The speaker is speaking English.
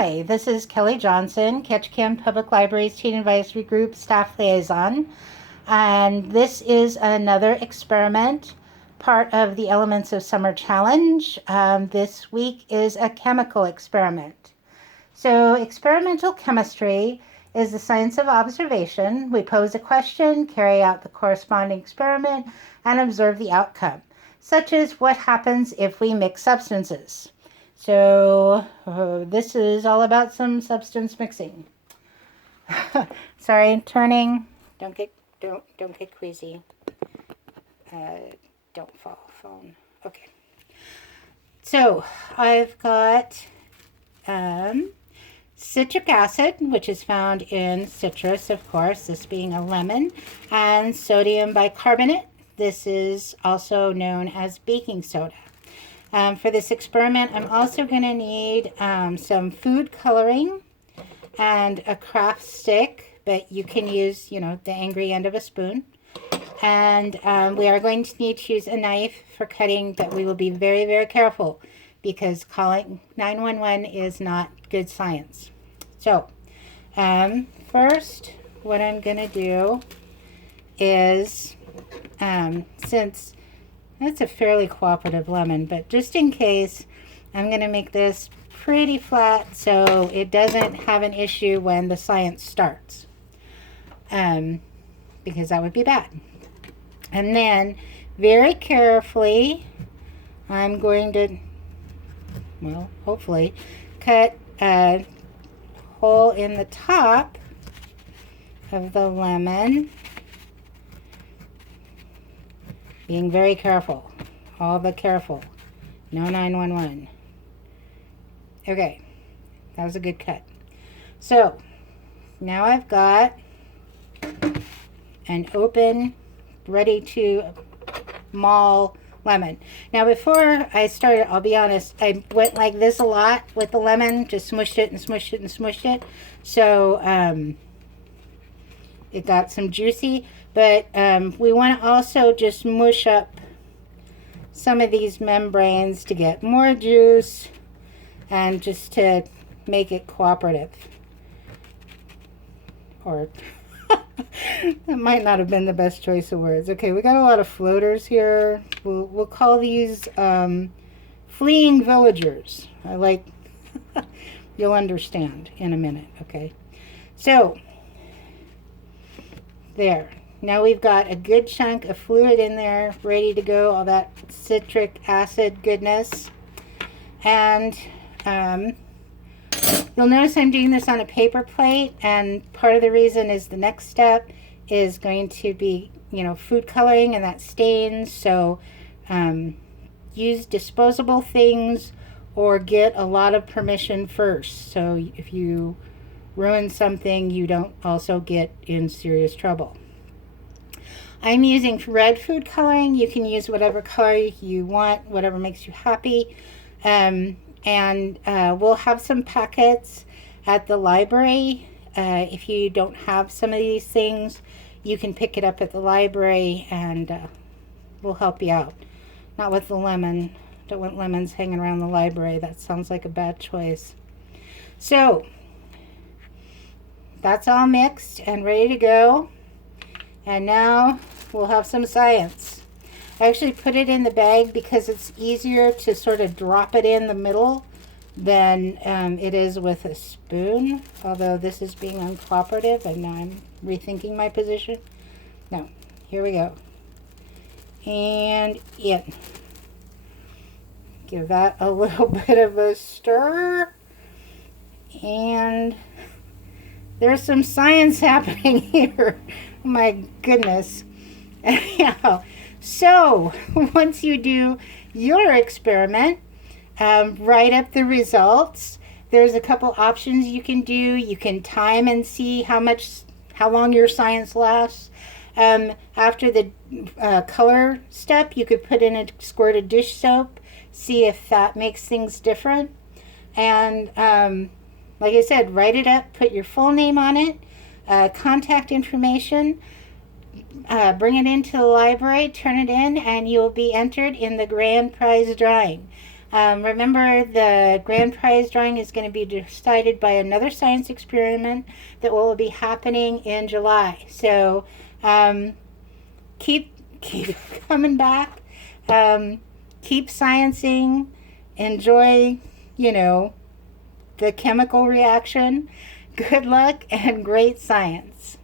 Hi, this is Kelly Johnson, Ketchikan Public Library's Teen Advisory Group Staff Liaison, and this is another experiment, part of the Elements of Summer Challenge. This week is a chemical experiment. So experimental chemistry is the science of observation. We pose a question, carry out the corresponding experiment, and observe the outcome, such as what happens if we mix substances. So this is all about some substance mixing. Sorry, turning. Don't get queasy. Don't fall, phone. Okay. So I've got citric acid, which is found in citrus, of course, this being a lemon, and sodium bicarbonate. This is also known as baking soda. For this experiment, I'm also going to need some food coloring and a craft stick, but you can use, the angry end of a spoon. And we are going to need to use a knife for cutting, but we will be very, very careful because calling 911 is not good science. So, first, what I'm going to do is, since that's a fairly cooperative lemon, but just in case, I'm going to make this pretty flat so it doesn't have an issue when the science starts, because that would be bad. And then, very carefully, I'm going to, hopefully, cut a hole in the top of the lemon. Being very careful, all but careful. No 911. Okay, that was a good cut. So, now I've got an open, ready to maul lemon. Now before I started, I'll be honest, I went like this a lot with the lemon, just smushed it and smushed it and smushed it. So, it got some juicy. But we want to also just mush up some of these membranes to get more juice and just to make it cooperative. Or that might not have been the best choice of words. Okay, we got a lot of floaters here. We'll call these fleeing villagers. You'll understand in a minute, okay? So, there. Now we've got a good chunk of fluid in there, ready to go, all that citric acid goodness. And you'll notice I'm doing this on a paper plate, and part of the reason is the next step is going to be, food coloring, and that stains. So use disposable things or get a lot of permission first. So if you ruin something, you don't also get in serious trouble. I'm using red food coloring. You can use whatever color you want, whatever makes you happy. And we'll have some packets at the library. If you don't have some of these things, you can pick it up at the library and we'll help you out. Not with the lemon. Don't want lemons hanging around the library. That sounds like a bad choice. So, that's all mixed and ready to go. And now we'll have some science. I actually put it in the bag because it's easier to sort of drop it in the middle than it is with a spoon. Although this is being uncooperative and now I'm rethinking my position. No, here we go. And in. Give that a little bit of a stir. And there's some science happening here. Oh my goodness. Anyhow, so once you do your experiment, write up the results. There's a couple options you can do. You can time and see how long your science lasts. After the color step, you could put in a squirt of dish soap, see if that makes things different. And like I said, write it up, put your full name on it, contact information, bring it into the library, turn it in, and you'll be entered in the grand prize drawing. Remember, the grand prize drawing is going to be decided by another science experiment that will be happening in July. So keep coming back. Keep sciencing. Enjoy, the chemical reaction. Good luck and great science.